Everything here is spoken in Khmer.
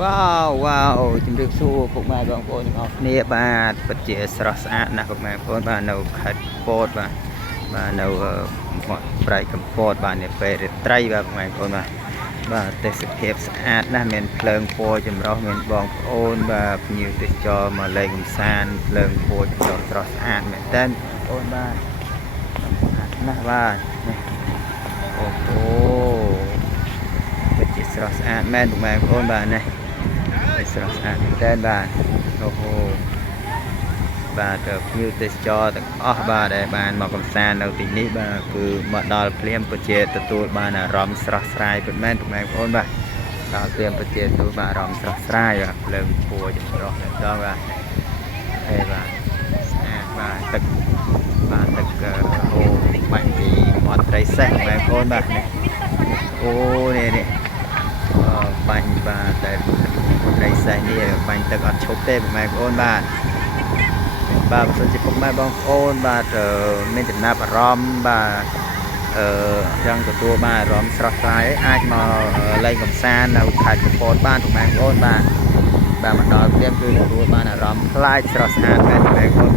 ว้าวជំរាបសួរពុកម៉ែបងប្អូនទាំងអស់គ្នាបាទពិតជាស្រស់ស្អាតណាស់ពុកម៉ែបងប្អូនបាទនៅខេត្តកំពតបាទនៅមាត់ប្រៃកំពតបាទនៅពេលរាត្រីបាទពុកម៉ែបងប្អូនបាទទេសភាពស្អាតណាស់មានភ្លើងពណ៌ចម្រុះមានបងប្អូនបាទភ្ញៀវទេសចរមកលេងកម្សាន្តភ្លើងពណ៌ចម្រុះស្រស់ស្អាតមែនតើបងប្អូនបាទស្អាតណាស់បាទអូហូពិតជាស្រស់ស្អាតមែនពុកម៉ែបងប្អូនបាទនេះស្រស់ស្អាតមែនតើបាទអូហូបាទភ្ញៀវទេសចរទាំងអស់បាទដែលបានមកកម្សាន្តនៅទីនេះបាទគឺមកដល់ភ្លាមពិតជាទទួលបានអារម្មណ៍ស្រស់ស្រាយពិតមែនពុកម៉ែបងប្អូនបាទដល់ភ្លាមពិតជាទទួលបានអារម្មណ៍ស្រស់ស្រាយបាទភ្លើងពណ៌ចម្រុះតែម្ដងបាទហើយបាទស្អាតបាទទឹកហូរបាញ់ពីមាត់ត្រីសេះពុកម៉ែបងប្អូនបាទនេះអូនេះបាញ់បាទតែត្រីសេះនេះបាញ់ទឹកអត់ឈប់ទេពុកម៉ែបងប្អូនបាទបើសិនជាពុកម៉ែបងប្អូនបាទមានចំណាប់អារម្មណ៍បាទចង់ទទួលបានអារម្មណ៍ស្រស់ស្រាយអាចមកលេងកម្សាន្តនៅខេត្តកំពតបានពុកម៉ែបងប្អូនបាទមកដល់ព្រាមគឺទទួលបានអារម្មណ៍ប្លែកស្រស់ស្អាតមែនពុកម៉ែបងប្អូន